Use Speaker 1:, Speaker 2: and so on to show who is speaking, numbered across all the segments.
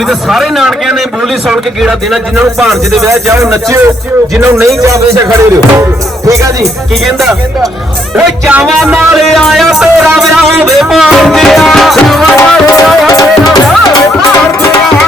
Speaker 1: ਬੋਲੀ ਤੇ ਸਾਰੇ ਨਾਨਕਿਆਂ ਨੇ ਬੋਲੀ ਸੁਣ ਕੇ ਕੀੜਾ ਦੇਣਾ, ਜਿਨ੍ਹਾਂ ਨੂੰ ਭਾਂਜੇ ਦੇ ਵਿਆਹ ਜਾਓ, ਨੱਚਿਓ, ਜਿਨ੍ਹਾਂ ਨੂੰ ਨਹੀਂ ਚਾਹਦੇ ਤਾਂ ਖੜੇ ਰਹੋ। ਠੀਕ ਆ ਜੀ? ਕੀ ਕਹਿੰਦਾ? ਓਏ ਚਾਵਾਂ ਨਾਲ ਆਇਆ ਤੇਰਾ ਵਿਆਹ ਵੇ ਭਾਂਜਿਆ ਚਾਵਾਂ ਨਾਲ ਆਇਆ ਤੇਰਾ ਵਿਆਹ ਵੇ ਭਾਂਜਿਆ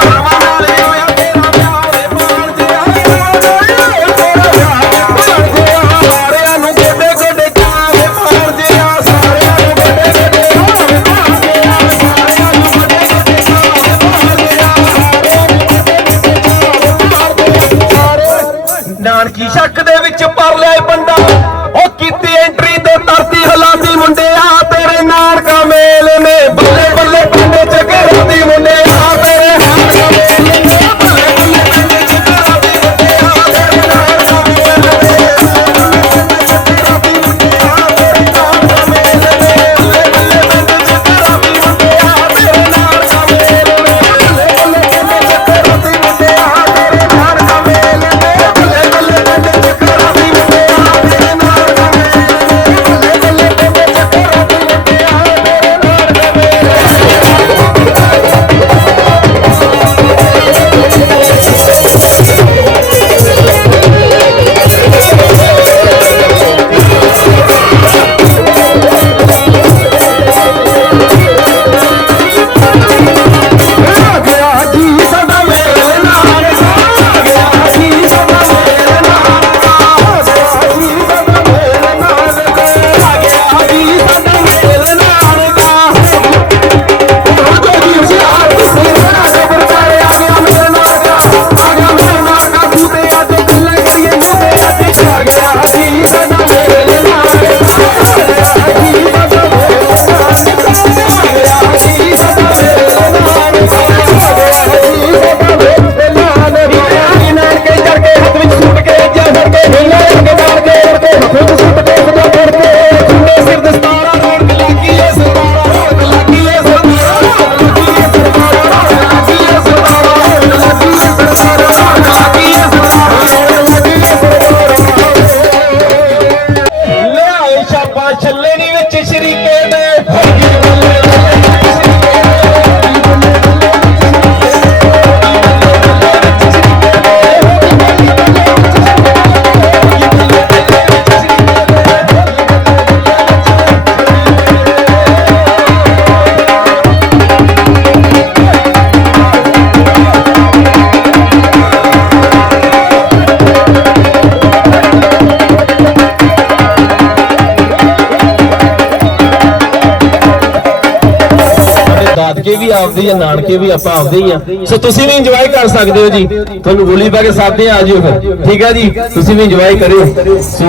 Speaker 1: ਸਾਡੇ ਵੀ ਆਪਦੇ ਆ, ਨਾਨਕੇ ਵੀ ਆਪਾਂ ਆਪਦੇ ਹੀ ਆ। ਸੋ ਤੁਸੀਂ ਵੀ ਇੰਜੋਏ ਕਰ ਸਕਦੇ ਹੋ ਜੀ। ਤੁਹਾਨੂੰ ਗੋਲੀ ਪਾ ਕੇ ਸਾਥ ਦੇ ਆ ਜਿਓ ਫਿਰ। ਠੀਕ ਹੈ ਜੀ? ਤੁਸੀਂ ਵੀ ਇੰਜੋਏ ਕਰਿਓ। ਸੋ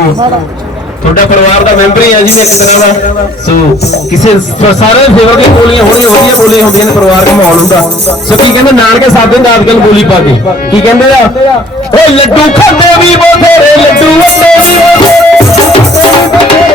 Speaker 1: ਤੁਹਾਡਾ ਪਰਿਵਾਰ ਦਾ ਮੈਂਬਰ ਹੀ ਆ ਜੀ ਇੱਕ ਤਰ੍ਹਾਂ ਦਾ। ਸੋ ਕਿਸੇ ਸਾਰੇ ਸੇਵਾ ਦੀਆਂ ਬੋਲੀਆਂ ਹੋਣੀਆਂ ਵਧੀਆ ਬੋਲੀਆਂ ਹੁੰਦੀਆਂ ਨੇ, ਪਰਿਵਾਰਕ ਮਾਹੌਲ ਹੁੰਦਾ। ਸੋ ਕੀ ਕਹਿੰਦੇ? ਨਾਨਕੇ ਸਾਦੇ ਦੇ ਦਾਦਕੇ ਗੋਲੀ ਪਾ ਕੇ। ਕੀ ਕਹਿੰਦੇ ਆ? ਓਏ, ਲੱਡੂ ਖਾਂਦੇ ਵੀ ਬੋਥੇਰੇ, ਲੱਡੂ ਵੰਡੇ ਵੀ ਅੱਜ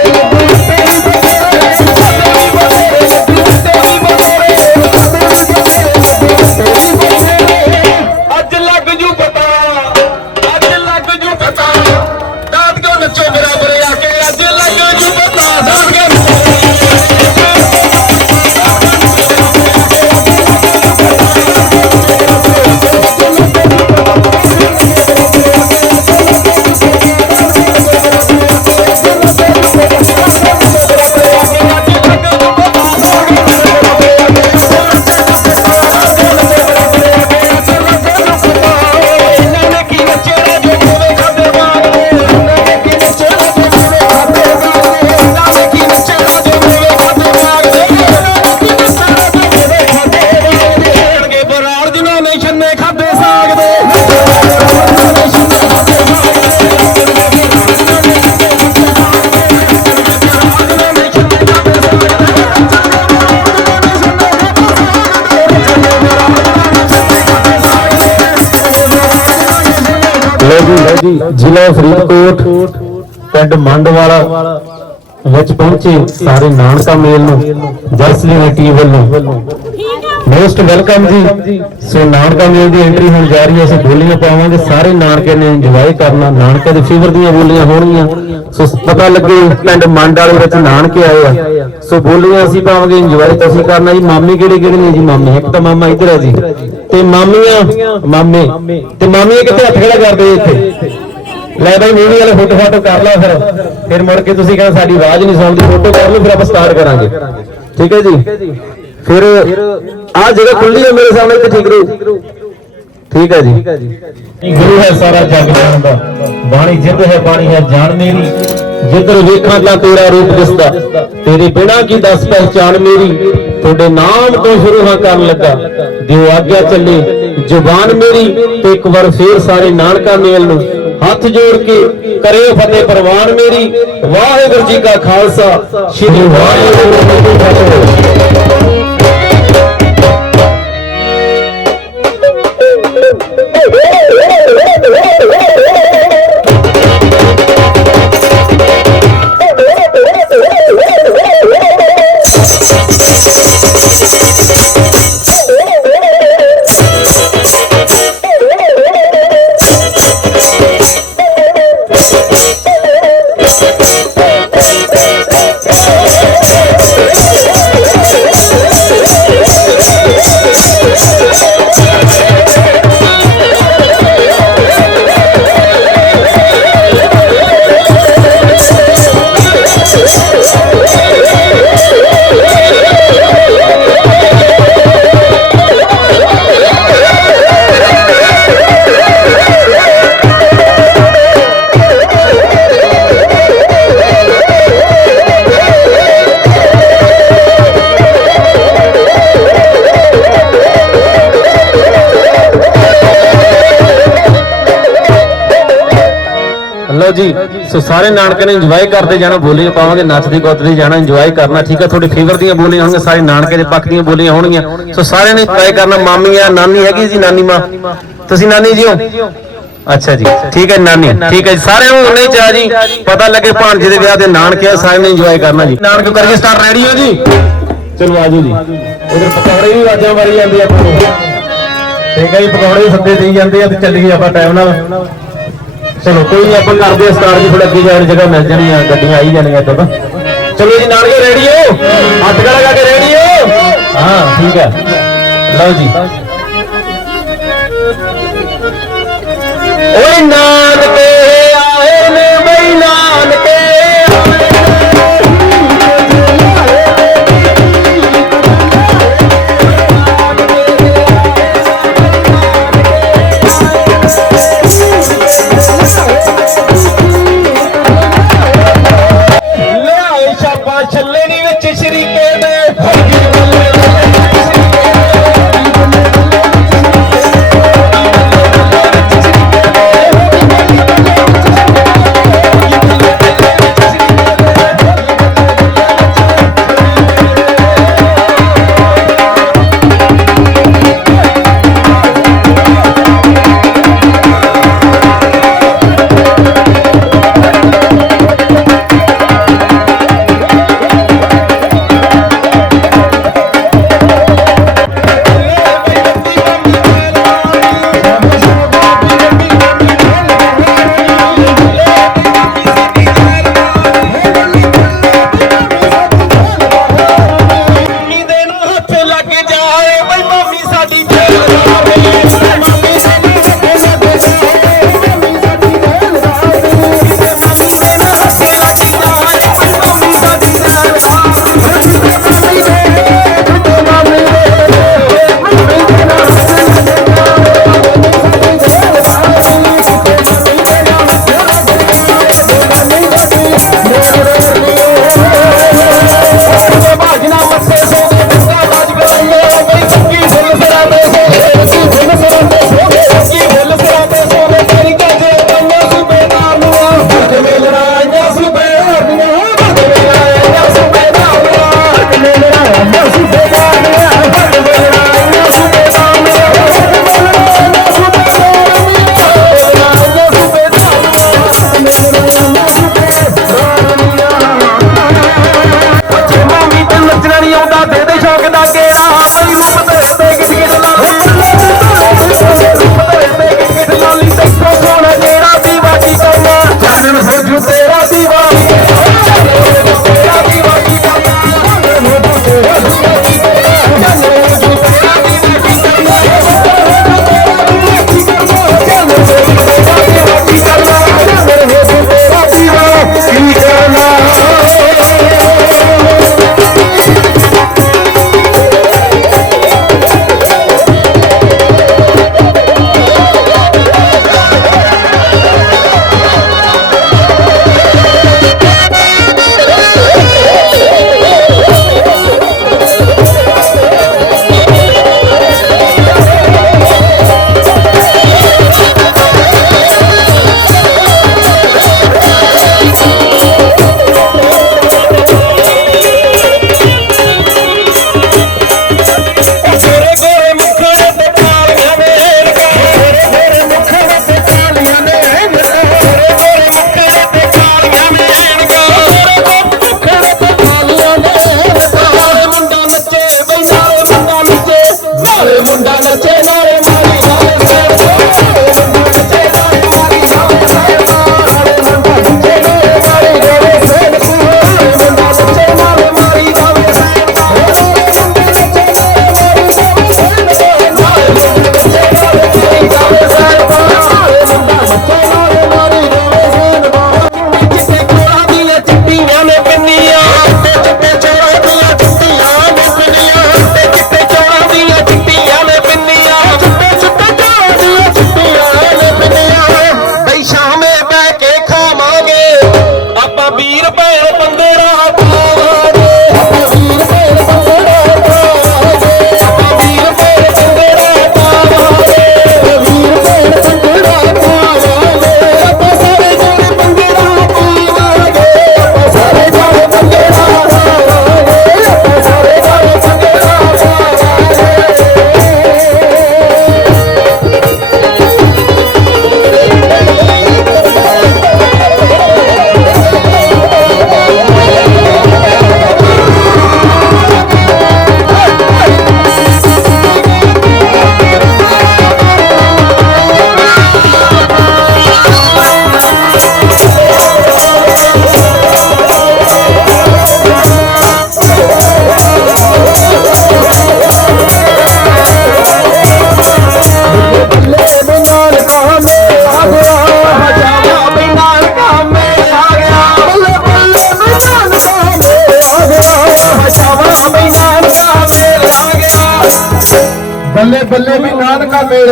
Speaker 1: ਜਿਨ੍ਹਾਂ ਨੇ ਸਾਗ ਦੇ।
Speaker 2: ਜੀ ਜ਼ਿਲ੍ਹਾ ਫਰੀਦਕੋਟ, ਪਿੰਡ ਮੰਡਵਾਲਾ, ਵਿੱਚ ਪਹੁੰਚੇ ਸਾਰੇ ਨਾਨਕਾ ਮੇਲ ਨੂੰ ਜਰਸਲੀ ਟੀਮ ਵੱਲੋਂ। ਮੋਸਟ ਵੈਲਕਮ ਜੀ। ਸੋ ਨਾਨਕਾ ਮੇਲ ਦੀ ਐਂਟਰੀ ਹੁਣ ਜਾ ਰਹੀ ਹੈ। ਅਸੀਂ ਬੋਲੀਆਂ ਪਾਵਾਂਗੇ। ਸਾਰੇ ਨਾਨਕੇ ਨੇ ਇੰਜੋਏ ਕਰਨਾ। ਨਾਨਕੇ ਦੇ ਫੇਵਰ ਦੀਆਂ ਬੋਲੀਆਂ ਹੋਣਗੀਆਂ। ਸੋ ਪਤਾ ਲੱਗੇ ਪਿੰਡ ਮੰਡ ਵਾਲੇ ਵਿੱਚ ਨਾਨਕੇ ਆਏ ਆ। ਸੋ ਬੋਲੀਆਂ ਅਸੀਂ ਪਾਵਾਂਗੇ ਇੰਜੋਏ ਤੁਸੀਂ ਕਰਨਾ ਜੀ। ਮਾਮੇ ਕਿਹੜੇ ਕਿਹੜੇ ਨੇ ਜੀ? ਮਾਮੇ ਇੱਕ ਤਾਂ ਮਾਮਾ ਇੱਧਰ ਹੈ ਜੀ। ਤੇ ਮਾਮੀਆਂ ਮਾਮੇ। ਤੇ ਮਾਮੀਆਂ ਕਿੱਥੇ ਹੱਥ ਖੜਾ ਕਰਦੇ ਇੱਥੇ? ਲੈ ਬਾਈ ਮੂਵੀ ਵਾਲੇ ਫੋਟੋ ਫਾਟੋ ਕਰ ਲਓ ਫਿਰ। ਫਿਰ ਮੁੜ ਕੇ ਤੁਸੀਂ ਕਹਿੰਦੇ ਸਾਡੀ ਆਵਾਜ਼ ਨਹੀਂ ਸੁਣਦੀ। ਫੋਟੋ ਕਰ ਲਓ ਫਿਰ ਆਪਾਂ ਸਟਾਰਟ ਕਰਾਂਗੇ। ਠੀਕ ਹੈ ਜੀ? ਫਿਰ ਆ ਜਗ੍ਹਾ ਖੁੱਲੀ ਹੈ ਮੇਰੇ ਸਾਹਮਣੇ ਤੇ ਠੀਕ ਰਹੂ? ਠੀਕ ਹੈ ਜੀ। ਗੁਰੂ ਹੈ ਸਾਰਾ ਜਗ ਜਾਣਦਾ ਬਾਣੀ ਜਿੰਦ ਹੈ ਬਾਣੀ ਹੈ ਜਾਣ ਮੇਰੀ। ਜਿੱਧਰ ਵੇਖਾਂ ਤਾਂ ਤੇਰਾ ਰੂਪ ਦਿਸਦਾ। ਤੇਰੇ ਬਿਨਾ ਕੀ ਦੱਸ ਪਹਿਚਾਨ ਮੇਰੀ? ਤੁਹਾਡੇ ਨਾਮ ਤੋਂ ਸ਼ੁਰੂ ਹਾਂ ਕਰਨ ਲੱਗਾ। ਦਿਓ ਆਗਿਆ ਚੱਲੇ। ਜ਼ੁਬਾਨ ਮੇਰੀ ਤੇ ਇੱਕ ਵਾਰ ਫੇਰ ਸਾਰੇ ਨਾਨਕਾ ਮੇਲ ਨੂੰ। ਹੱਥ ਜੋੜ ਕੇ ਕਰਿਓ ਫਤਿਹ ਪ੍ਰਵਾਨ ਮੇਰੀ। ਵਾਹਿਗੁਰੂ ਜੀ ਕਾ ਖਾਲਸਾ ਸ੍ਰੀ ਵਾਹਿਗੁਰੂ ਜੀ ਕੀ ਫਤਿਹ। ਲਓ ਜੀ, ਸੋ ਸਾਰੇ ਨਾਨਕੇ ਨੇ ਇੰਜੋਏ ਕਰਦੇ ਜਾਣਾ ਬੋਲੀਆਂ ਪਾਵਾਂਗੇ, ਨੱਚਦੀ ਕੁੱਦਦੀ ਜਾਣਾ ਇੰਜੋਏ ਕਰਨਾ, ਠੀਕ ਹੈ ਤੁਹਾਡੇ ਫੇਵਰ ਦੀਆਂ ਬੋਲੀਆਂ ਹੋਣਗੀਆਂ, ਸਾਰੇ ਨਾਨਕੇ ਦੇ ਪੱਖ ਦੀਆਂ ਬੋਲੀਆਂ ਹੋਣਗੀਆਂ। ਸੋ ਸਾਰਿਆਂ ਨੇ ਇੰਜੋਏ ਕਰਨਾ, ਮਾਮੀ ਆ, ਨਾਨੀ ਹੈਗੀ ਜੀ, ਨਾਨੀ ਮਾਂ। ਤੁਸੀਂ ਨਾਨੀ ਜੀ ਹੋ? ਅੱਛਾ ਜੀ, ਠੀਕ ਹੈ ਨਾਨੀ, ਠੀਕ ਹੈ ਸਾਰਿਆਂ ਨੂੰ ਉਨੇ ਚਾਹ ਜੀ, ਪਤਾ ਲੱਗੇ ਭਾਣਜੇ ਦੇ ਵਿਆਹ ਦੇ ਨਾਨਕੇ ਆ, ਸਾਰਿਆਂ ਨੇ ਇੰਜੋਏ ਕਰਨਾ ਜੀ। ਨਾਨਕੇ ਕਰੀਏ ਸਟਾਰਟ ਰੈਡੀ ਹੋ ਜੀ? ਚਲੋ ਆਜੋ ਜੀ। ਉਧਰ ਪਕੌੜੇ ਵੀ ਆਵਾਜ਼ਾਂ ਮਾਰੀ ਜਾਂਦੇ ਆ। ਠੀਕ ਹੈ ਜੀ, ਪਕੌੜੇ ਸੱਦੇ ਦੇਈ ਜਾਂਦੇ ਆ ਤੇ ਚੱਲੀਏ ਆਪਾਂ ਟਾਈਮ ਨਾਲ। ਚਲੋ ਕੋਈ ਨੀ, ਆਪਾਂ ਕਰਦੇ ਆ ਸਟਾਰਟ ਜੀ ਥੋੜਾ ਅੱਗੇ ਜਾਣ ਜਗ੍ਹਾ ਮਿਲ ਜਾਣੀ ਆ ਗੱਡੀਆਂ ਆਈ ਜਾਣੀਆਂ ਇੱਦਾਂ ਤਾਂ। ਚਲੋ ਜੀ ਨਾਨਕੇ ਰੈਡੀ ਹੋ? ਹੱਥ ਖੜਾ ਕਰਕੇ ਰੈਡੀ ਹੋ? ਹਾਂ ਠੀਕ ਹੈ ਲਓ ਜੀ। ਓਏ ਨਾਨਕੇ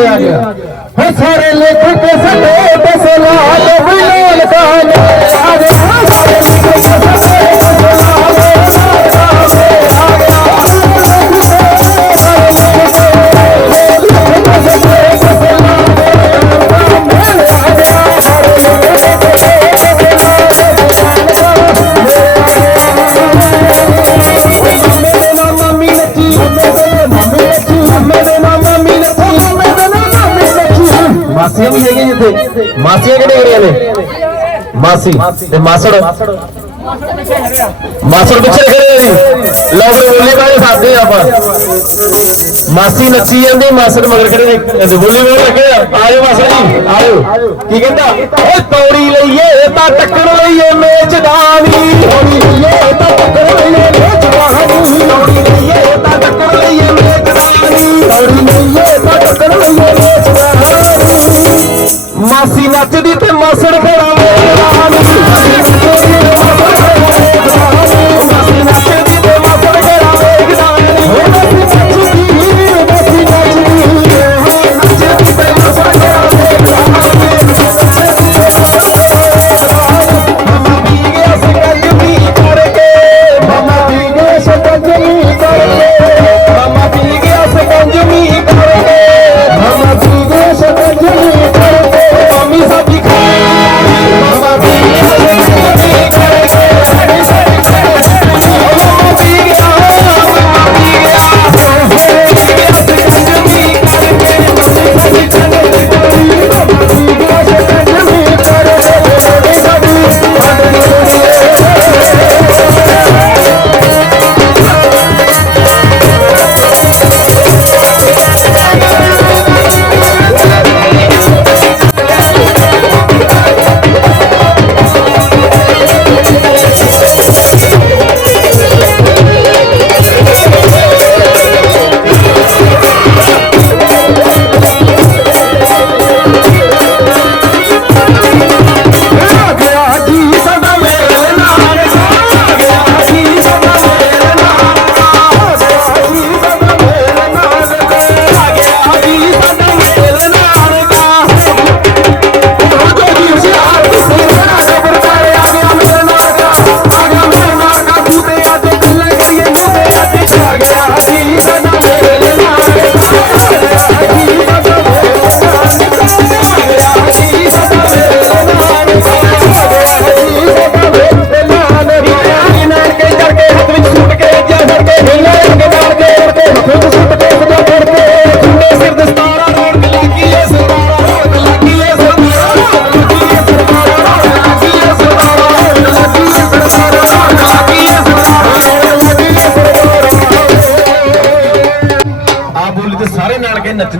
Speaker 2: ਨਾਨਕਾ
Speaker 1: ਆ ਗਿਆ।
Speaker 2: ਹੋ ਸਾਰੇ ਮਾਸੀਆਂ ਕਿਹੜੇ ਕਿਹੜੀਆਂ ਨੇ? ਮਾਸੀ ਤੇ ਮਾਸੜ? ਮਾਸੜ ਪਿੱਛੇ ਖੜੇ ਆ ਲਓ ਵੀ ਬੋਲੀ ਬਾਰੇ ਸਾਦੇ ਆਪਾਂ। ਮਾਸੀ ਨੱਚੀ ਜਾਂਦੀ, ਮਾਸੜ ਮਗਰ ਖੜੇ ਨੇ। ਤੇ ਬੋਲੀ ਬਾਰੇ ਲੱਗੇ ਆ। ਮਾਸੜ ਜੀ ਆਇਓ ਕੀ ਕਹਿੰਦਾ? ਓਏ ਤੌੜੀ ਲਈਏ ਤਾਂ ਟੱਕਰ ਲਈਏ ਮੇਚਦਾਨੀ ਤੌੜੀ ਲਈਏ ਤਾਂ ਟੱਕਰ ਲਈਏ ਮੇਚਦਾਨੀ ਤੌੜੀ ਲਈਏ ਤਾਂ ਟੱਕਰ ਲਈਏ ਮੇਚਦਾਨੀ ਤੌੜੀ ਲਈਏ ਤਾਂ ਟੱਕਰ ਲਈਏ ਨੱਚਦੀ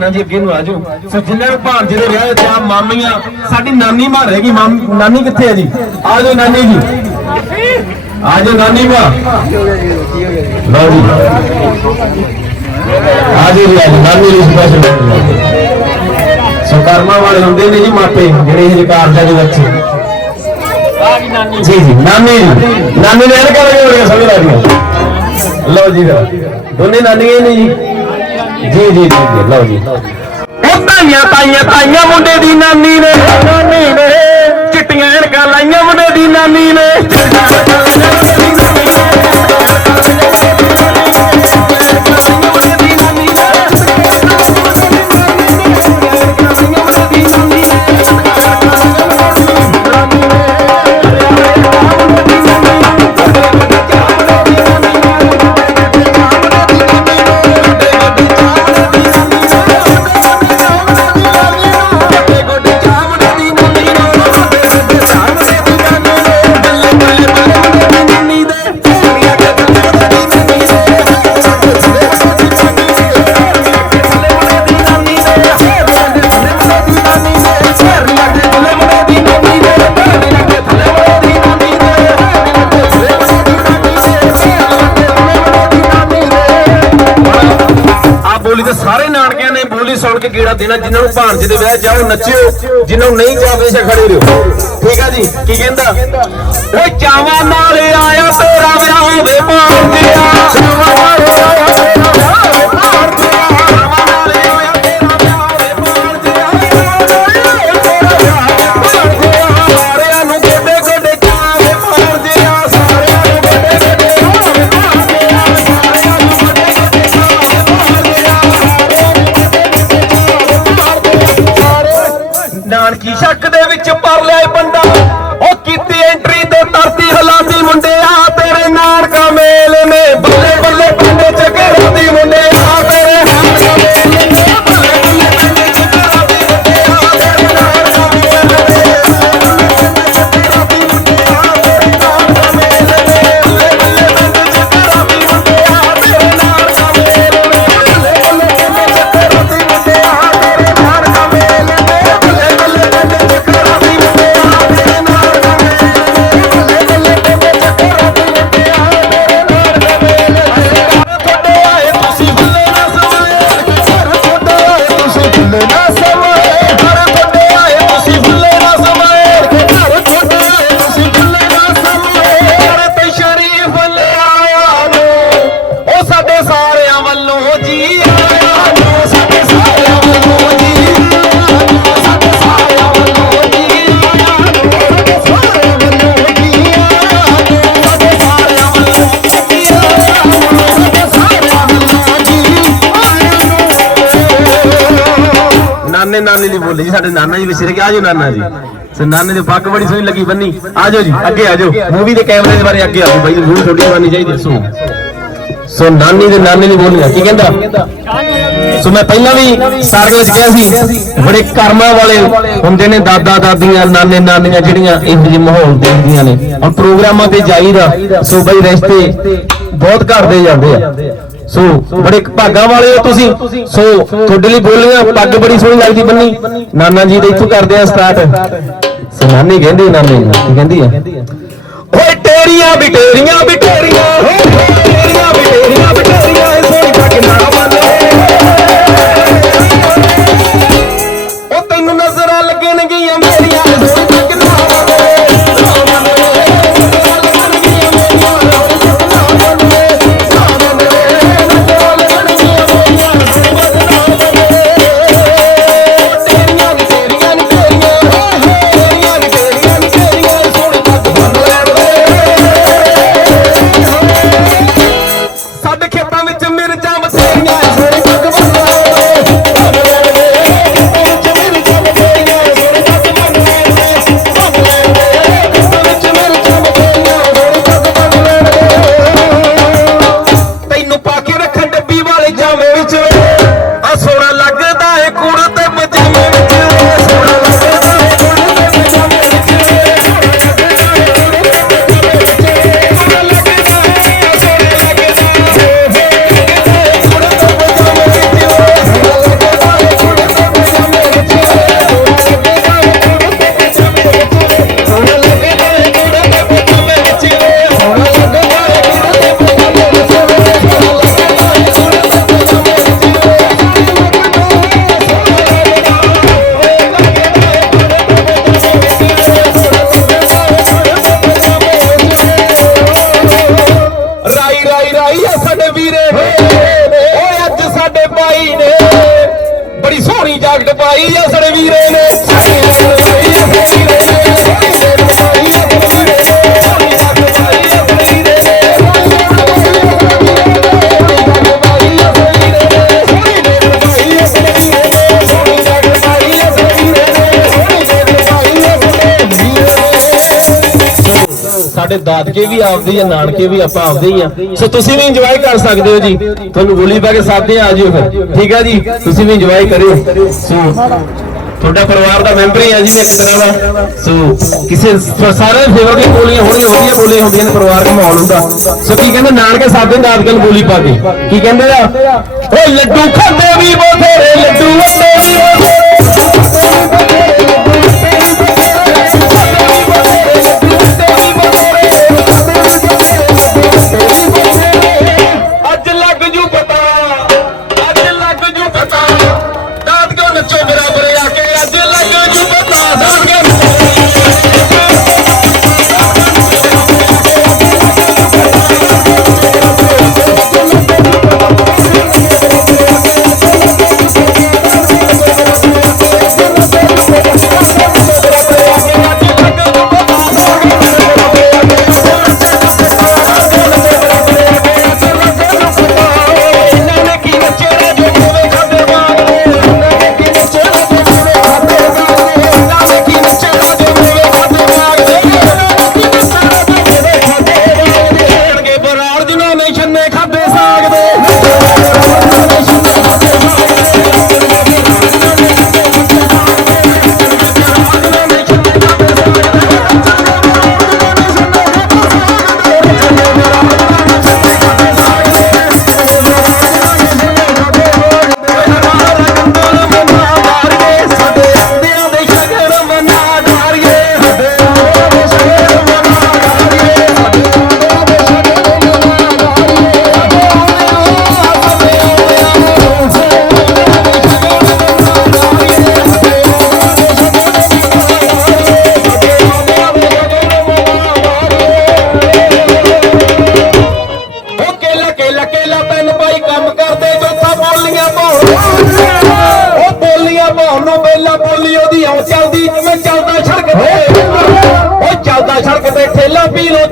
Speaker 2: ਨਾਲ ਜੀ ਅੱਗੇ ਨੂੰ ਆਜੋ ਸੋ ਜਿੰਨਾਂ ਨੂੰ ਭਾਂਜੇ ਦੇ ਵਿਆਹ ਤੇ ਆ ਮਾਮੀਆਂ, ਸਾਡੀ ਨਾਨੀ ਮਾਂ ਰਹੇਗੀ ਮਾਮ- ਨਾਨੀ ਕਿੱਥੇ ਹੈ ਜੀ? ਆਜੋ ਨਾਨੀ ਜੀ। ਆਜੋ ਨਾਨੀ ਮਾਂ। ਲਓ ਜੀ। ਆਜੋ ਜੀ ਨਾਨੀ ਜੀ ਸਪੈਸ਼ਲ ਸੋ ਕਰਮਾਂ ਵਾਲੇ ਹੁੰਦੇ ਨੇ ਜੀ ਮਾਪੇ, ਜਿਹੜੇ ਇਹ ਕਾਰਜਾਂ ਦੇ ਵਿੱਚ। ਜੀ ਜੀ। ਨਾਨੀ ਜੀ। ਨਾਨੀ ਨੇ ਇਹਨਾਂ ਲਗੇ ਹੋਣੀਆਂ ਸਮਝ ਲੱਗਦੀਆਂ ਲਓ ਜੀ ਫਿਰ। ਦੋਨੇ ਨਾਨੀਆਂ ਨੇ ਜੀ। ਜੀ ਜੀ ਜੀ ਜੀ, ਲਓ ਜੀ। ਉਹ ਤਾਈਆਂ ਤਾਈਆਂ ਤਾਈਆਂ ਮੁੰਡੇ ਦੀ ਨਾਨੀ ਨੇ। ਨਾਨੀ ਨੇ ਚਿੱਟੀਆਂ ਐਨਕਾਂ ਲਾਈਆਂ ਮੁੰਡੇ ਦੀ ਨਾਨੀ ਨੇ। ਆ ਬੋਲੀ ਸੁਣ ਦੇਣਾ ਜਿਨ੍ਹਾਂ ਨੂੰ ਭਾਂਜੇ ਦੇ ਵਿਆਹ ਜਾਓ, ਨੱਚਿਓ। ਜਿਨ੍ਹਾਂ ਨੂੰ ਨਹੀਂ ਜਾਵੇ ਸੇ ਖੜੇ ਰਹੋ। ਠੀਕ ਆ ਜੀ? ਕੀ ਕਹਿੰਦਾ? ਓਏ ਚਾਵਾਂ ਨਾਲ ਆਇਆ ਤੇਰਾ ਵਿਆਹ ਵੇ ਭਾਂਜਿਆ ਨਾਨਕੀ
Speaker 1: ਸ਼ੱਕ ਦੇ ਵਿੱਚ ਪਰ ਲਿਆ ਏ ਬੰਦਾ ਉਹ ਕੀਤੀ ਐਂਟਰੀ ਤੇ ਧਰਤੀ ਹਲਾਂਦੀ ਮੁੰਡਿਆ। ਨਾਨੇ ਦੀ ਬੋਲੀ ਜੀ, ਸਾਡੇ ਨਾਨਾ ਜੀ ਵਿਸਰ ਕੇ ਆਜੋ ਨਾਨਾ ਜੀ। ਸੋ ਨਾਨੇ ਦੇ ਪੱਗ ਬੜੀ ਸੋਹਣੀ ਲੱਗੀ ਬੰਨੀ। ਆਜੋ ਜੀ, ਅੱਗੇ ਆਜੋ ਮੂਵੀ ਦੇ ਕੈਮਰੇ ਦੇ ਬਾਰੇ ਅੱਗੇ ਆਜੋ ਬਾਈ ਮੂਵੀ ਥੋੜੀ ਬਣਨੀ ਚਾਹੀਦੀ ਸੋ ਸੋ ਨਾਨੀ ਦੇ ਨਾਨੇ ਦੀ ਬੋਲੀਆਂ ਕੀ ਕਹਿੰਦਾ? ਸੋ ਮੈਂ ਪਹਿਲਾਂ ਵੀ ਸਾਰਿਆਂ ਵਿੱਚ ਕਿਹਾ ਸੀ, ਬੜੇ ਕਰਮਾਂ ਵਾਲੇ ਹੁੰਦੇ ਨੇ, ਦਾਦਾ ਦਾਦੀਆਂ, ਨਾਨੇ ਨਾਨੀਆਂ ਜਿਹੜੀਆਂ ਇਹੋ ਜਿਹੇ ਮਾਹੌਲ ਦੇਖਦੀਆਂ ਨੇ। ਹੁਣ ਪ੍ਰੋਗਰਾਮਾਂ ਤੇ ਜਾਈਦਾ, ਸੋ ਬਈ ਰਿਸ਼ਤੇ ਬਹੁਤ ਘਟਦੇ ਜਾਂਦੇ ਆ। ਸੋ, ਬੜੇ ਭਾਗਾਂ ਵਾਲੇ ਹੋ ਤੁਸੀਂ। ਸੋ, ਤੁਹਾਡੇ ਲਈ ਬੋਲੀਆਂ, ਪੱਗ ਬੜੀ ਸੋਹਣੀ ਲੱਗਦੀ ਬੰਨੀ। ਨਾਨਾ ਜੀ ਦੇ ਇੱਥੋਂ ਕਰਦੇ ਆ ਸਟਾਰਟ ਸੋ, ਨਾਨੀ ਕਹਿੰਦੀ ਨਾਨੀ, ਕੀ ਕਹਿੰਦੀ ਆ? ਓਏ ਤੇਰੀਆਂ ਬਿਟੇਰੀਆਂ ਬਿਟੇਰੀਆਂ ਬੜੀ ਸੋਹਣੀ ਜਾਕਟ ਪਾਈ ਆ ਸਾਡੇ ਵੀਰੇ ਨੇ। ਸਾਡੇ ਦਾਦਕੇ ਵੀ ਆਪਦੇ ਆ ਨਾਨਕੇ ਵੀ ਆਪਾਂ ਆਪਦੇ ਹੀ ਆ। ਸੋ ਤੁਸੀਂ ਵੀ ਇੰਜੋਏ ਕਰ ਸਕਦੇ ਹੋ ਜੀ। ਤੁਹਾਨੂੰ ਗੋਲੀ ਪਾ ਕੇ ਸਾਦੇ ਆ ਜਿਓ ਫਿਰ। ਠੀਕ ਆ ਜੀ? ਤੁਸੀਂ ਵੀ ਇੰਜੋਏ ਕਰਿਓ। ਸੋ ਤੁਹਾਡਾ ਪਰਿਵਾਰ ਦਾ ਮੈਂਬਰ ਹੀ ਆ ਜੀ ਇੱਕ ਤਰ੍ਹਾਂ ਦਾ। ਸੋ ਕਿਸੇ ਸਾਰੇ ਫੇਵਰ ਦੀਆਂ ਬੋਲੀਆਂ ਹੋਣਗੀਆਂ, ਵਧੀਆ ਬੋਲੀਆਂ ਹੁੰਦੀਆਂ ਨੇ ਪਰਿਵਾਰਕ ਮਾਹੌਲ ਹੁੰਦਾ। ਸੋ ਕੀ ਕਹਿੰਦੇ? ਨਾਨਕੇ ਸਾਦੇ ਦਾਦਕੇ ਨੂੰ ਗੋਲੀ ਪਾ ਕੇ। ਕੀ ਕਹਿੰਦੇ ਆ? ਓ ਲੱਡੂ ਖਾਂਦੇ ਵੀ ਬਥੇਰੇ ਲੱਡੂ ਵੰਡੇ ਵੀ ਠੇਲਾ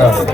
Speaker 1: ਐਂਟਰੀ